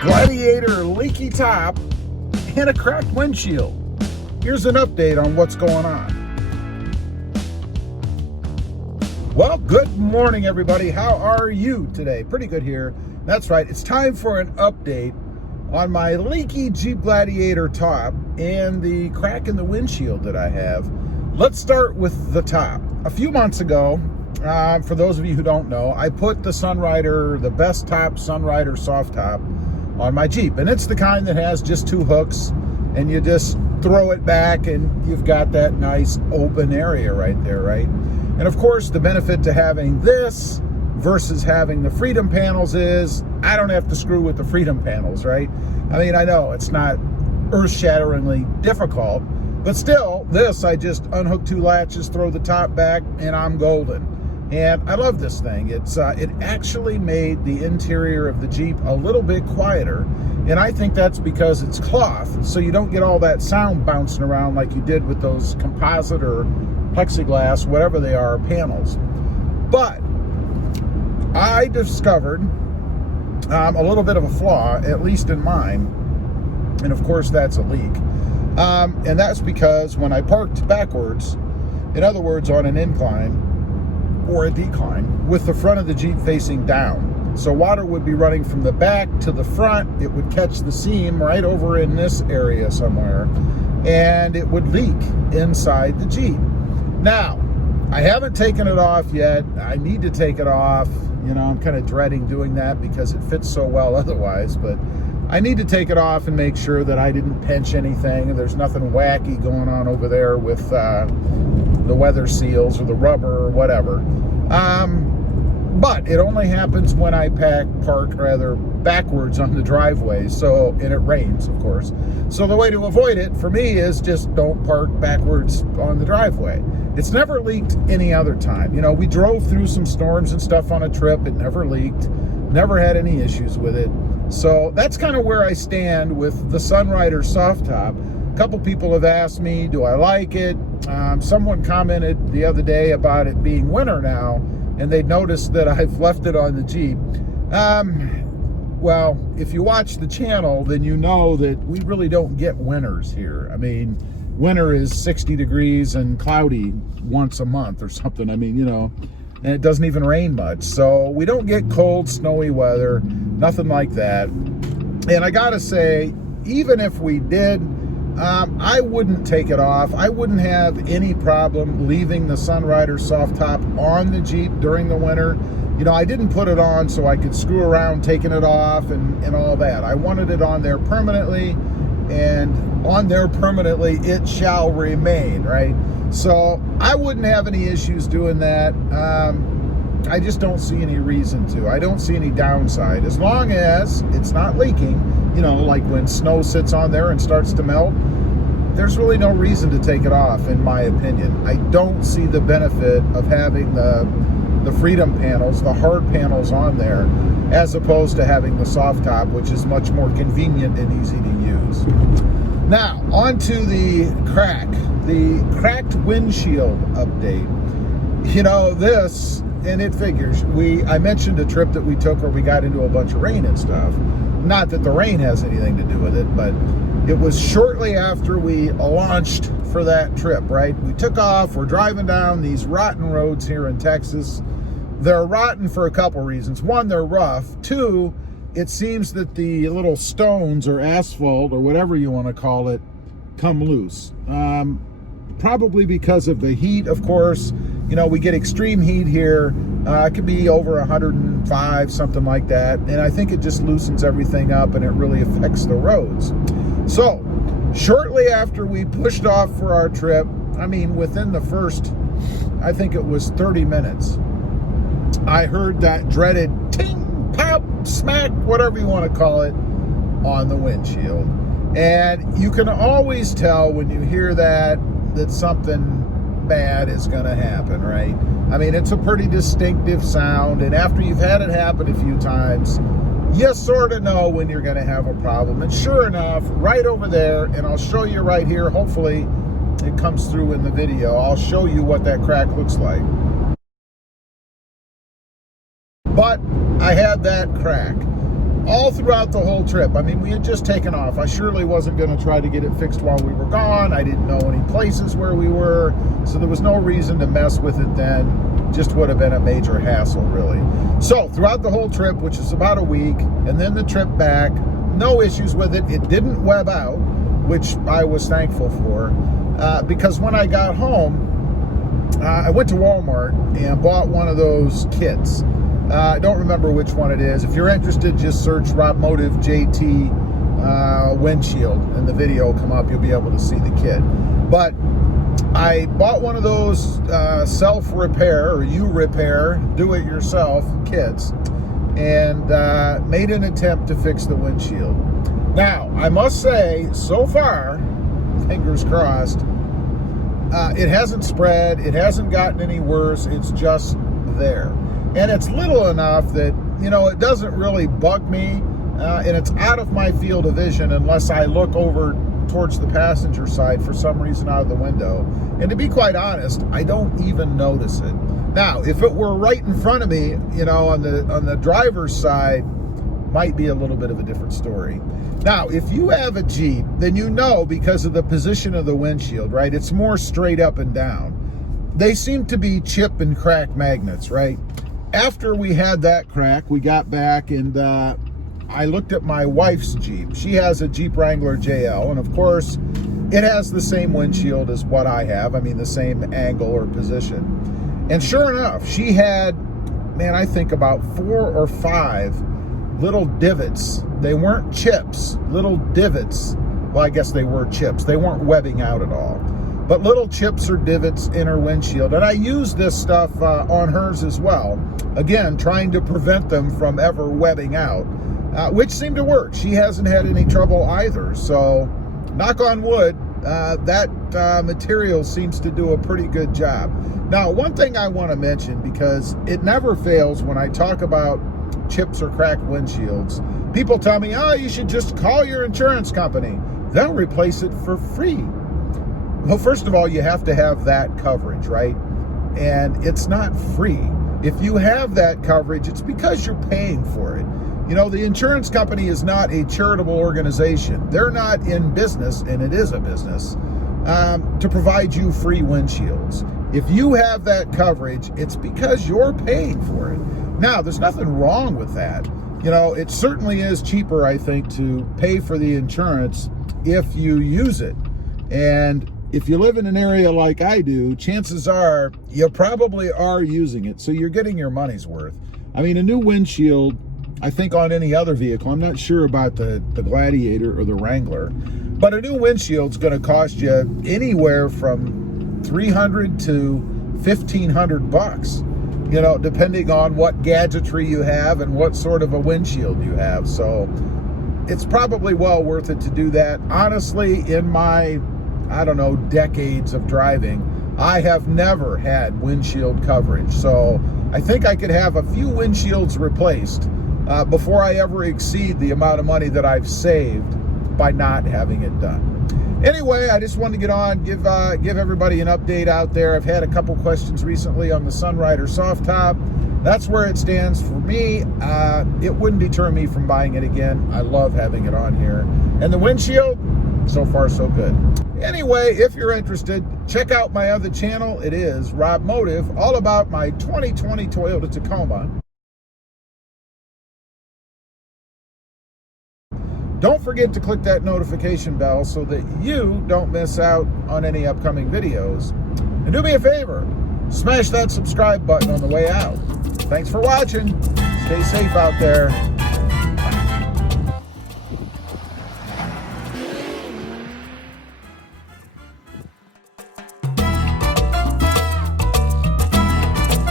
Gladiator leaky top, and a cracked windshield. Here's an update on what's going on. Well, good morning, everybody. How are you today? Pretty good here. That's right. It's time for an update on my leaky Jeep Gladiator top and the crack in the windshield that I have. Let's start with the top. A few months ago, for those of you who don't know, I put the Sunrider, the Bestop Sunrider soft top on my Jeep. And it's the kind that has just two hooks, and you just throw it back and you've got that nice open area right there, right? And of course, the benefit to having this versus having the Freedom panels is I don't have to screw with the Freedom panels, right? I mean, I know it's not earth-shatteringly difficult, but still, this, I just unhook two latches, throw the top back, and I'm golden. And I love this thing. It actually made the interior of the Jeep a little bit quieter, and I think that's because it's cloth, so you don't get all that sound bouncing around like you did with those composite or plexiglass, whatever they are, panels. But I discovered a little bit of a flaw, at least in mine, and of course that's a leak. And that's because when I parked backwards, in other words, on an incline or a decline, with the front of the Jeep facing down, so water would be running from the back to the front, it would catch the seam right over in this area somewhere, and it would leak inside the Jeep. Now, I haven't taken it off yet. I need to take it off. You know, I'm kind of dreading doing that because it fits so well otherwise, but I need to take it off and make sure that I didn't pinch anything and there's nothing wacky going on over there with the weather seals or the rubber or whatever. But it only happens when I park backwards on the driveway, so, and it rains, of course. So the way to avoid it for me is just don't park backwards on the driveway. It's never leaked any other time. You know, we drove through some storms and stuff on a trip. It never leaked, never had any issues with it. So that's kind of where I stand with the Sunrider soft top. A couple people have asked me, do I like it? Someone commented the other day about it being winter now, and they noticed that I've left it on the Jeep. Well, if you watch the channel, then you know that we really don't get winters here. I mean, winter is 60 degrees and cloudy once a month or something. I mean, you know, and it doesn't even rain much. So we don't get cold, snowy weather, nothing like that. And I gotta say, even if we did, I wouldn't take it off. I wouldn't have any problem leaving the Sunrider soft top on the Jeep during the winter. You know, I didn't put it on so I could screw around taking it off and all that. I wanted it on there permanently, and on there permanently it shall remain, right? So I wouldn't have any issues doing that. I just don't see any reason to. I don't see any downside. As long as it's not leaking, you know, like when snow sits on there and starts to melt, there's really no reason to take it off, in my opinion. I don't see the benefit of having the Freedom panels, the hard panels on there, as opposed to having the soft top, which is much more convenient and easy to use. Now, on to the cracked windshield update. You know, this, and it figures, I mentioned a trip that we took where we got into a bunch of rain and stuff. Not that the rain has anything to do with it, but it was shortly after we launched for that trip, right? We took off, we're driving down these rotten roads here in Texas. They're rotten for a couple reasons. One, they're rough. Two, it seems that the little stones or asphalt or whatever you want to call it come loose. Probably because of the heat, of course. You know, we get extreme heat here. It could be over 105, something like that. And I think it just loosens everything up and it really affects the roads. So, shortly after we pushed off for our trip, I mean, within the first, I think it was 30 minutes, I heard that dreaded ting, pop, smack, whatever you want to call it, on the windshield. And you can always tell when you hear that something bad is going to happen, right? I mean, it's a pretty distinctive sound, and after you've had it happen a few times, you sort of know when you're going to have a problem. And sure enough, right over there, and I'll show you right here, hopefully it comes through in the video, I'll show you what that crack looks like. But I had that crack. all throughout the whole trip. I mean, we had just taken off. I surely wasn't going to try to get it fixed while we were gone. I didn't know any places where we were, so there was no reason to mess with it then. Just would have been a major hassle, really. So throughout the whole trip, which is about a week, and then the trip back, no issues with it. It didn't web out, which I was thankful for, because when I got home, I went to Walmart and bought one of those kits. I don't remember which one it is. If you're interested, just search robmotivejt windshield, and the video will come up. You'll be able to see the kit. But I bought one of those self-repair, or you repair, do-it-yourself kits, and made an attempt to fix the windshield. Now, I must say, so far, fingers crossed, it hasn't spread, it hasn't gotten any worse, it's just there. And it's little enough that, you know, it doesn't really bug me, and it's out of my field of vision unless I look over towards the passenger side for some reason out of the window. And to be quite honest, I don't even notice it. Now, if it were right in front of me, you know, on the driver's side, might be a little bit of a different story. Now, if you have a Jeep, then you know, because of the position of the windshield, right? It's more straight up and down. They seem to be chip and crack magnets, right? After we had that crack, we got back and I looked at my wife's Jeep. She has a Jeep Wrangler JL, and of course, it has the same windshield as what I have. I mean, the same angle or position. And sure enough, she had, man, I think about 4 or 5 little divots. They weren't chips, little divots. Well, I guess they were chips. They weren't webbing out at all. But little chips or divots in her windshield. And I used this stuff on hers as well. Again, trying to prevent them from ever webbing out, which seemed to work. She hasn't had any trouble either. So, knock on wood, that material seems to do a pretty good job. Now, one thing I want to mention, because it never fails when I talk about chips or cracked windshields, people tell me, oh, you should just call your insurance company. They'll replace it for free. Well, first of all, you have to have that coverage, right? And it's not free. If you have that coverage, it's because you're paying for it. You know, the insurance company is not a charitable organization. They're not in business, and it is a business, to provide you free windshields. If you have that coverage, it's because you're paying for it. Now, there's nothing wrong with that. You know, it certainly is cheaper, I think, to pay for the insurance if you use it. And if you live in an area like I do, chances are you probably are using it, so you're getting your money's worth. I mean, a new windshield, I think on any other vehicle, I'm not sure about the Gladiator or the Wrangler, but a new windshield's going to cost you anywhere from $300 to $1,500, you know, depending on what gadgetry you have and what sort of a windshield you have. So it's probably well worth it to do that. Honestly, in my, I don't know, decades of driving, I have never had windshield coverage. So I think I could have a few windshields replaced before I ever exceed the amount of money that I've saved by not having it done. Anyway, I just wanted to get on, give everybody an update out there. I've had a couple questions recently on the Sunrider soft top. That's where it stands for me. It wouldn't deter me from buying it again. I love having it on here. And the windshield, so far so good. Anyway, if you're interested, check out my other channel. It is Rob Motive, all about my 2020 Toyota Tacoma. Don't forget to click that notification bell so that you don't miss out on any upcoming videos. And do me a favor, smash that subscribe button on the way out. Thanks for watching. Stay safe out there.